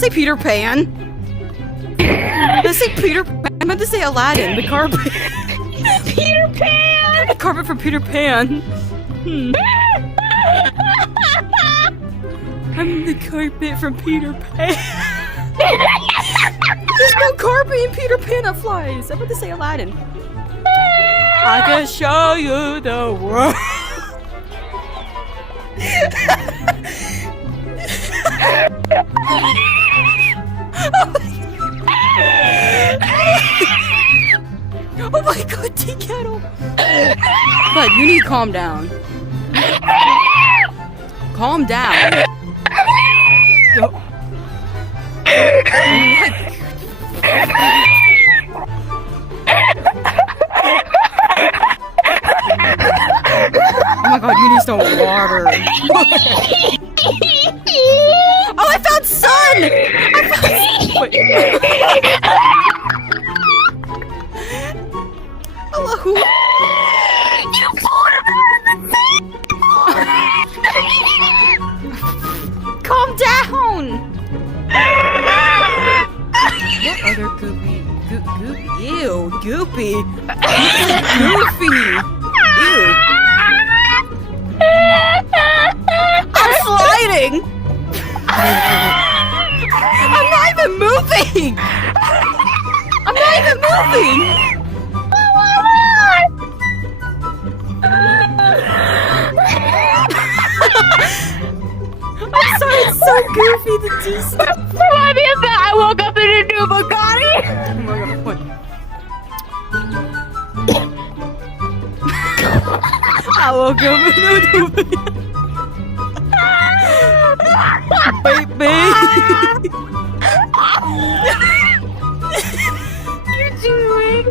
say Peter Pan? Did I say Peter Pan? I meant to say Aladdin, the carpet. Peter Pan! The carpet from Peter Pan. I'm the carpet from Peter Pan. There's no carpet in Peter Pan that flies. I meant to say Aladdin. I can show you the world. Oh my god, tea kettle! But you need to calm down. Calm down. Yo. Oh my god, you need some water. Oh, I found sun! Wait. Hello? You pulled him out of the thing! Calm down! What other goopy? Ew, goopy. Goofy. Ew. I'm sliding! I'm not even moving! I'm not even moving! I'm sorry, it's so goofy to do stuff. Remind me of that. I woke up in a new Bugatti. Oh my god, what? I woke up in a new Bugatti. Baby. You're doing.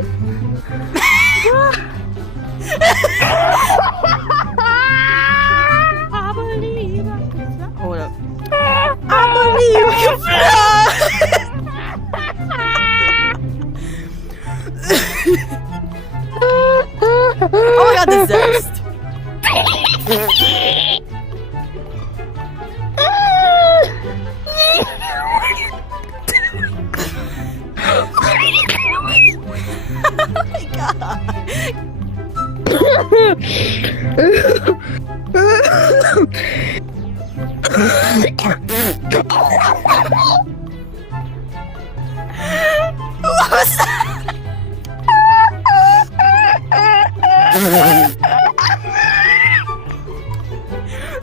I believe I can fly. Hold up. I believe I can fly. Oh my god, the zest. Oh my god. What was that?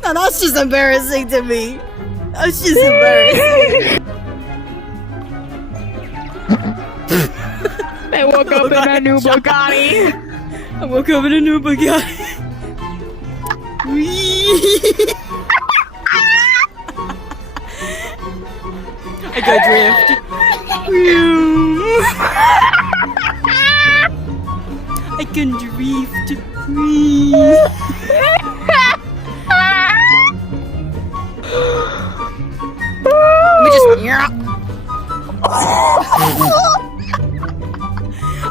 No, that's just embarrassing to me. That's just embarrassing. I woke up in a new Bugatti. I woke up in a new Bugatti. I got drift. I can drift. Let me just.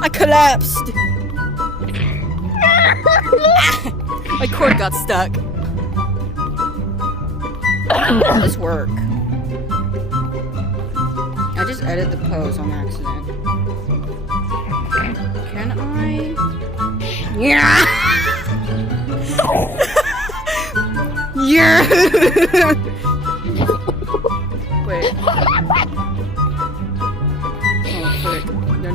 I collapsed. My cord got stuck. How does this work? I just edited the pose on accident. Can I? Yeah. Yeah. Wait. Oh frick. No.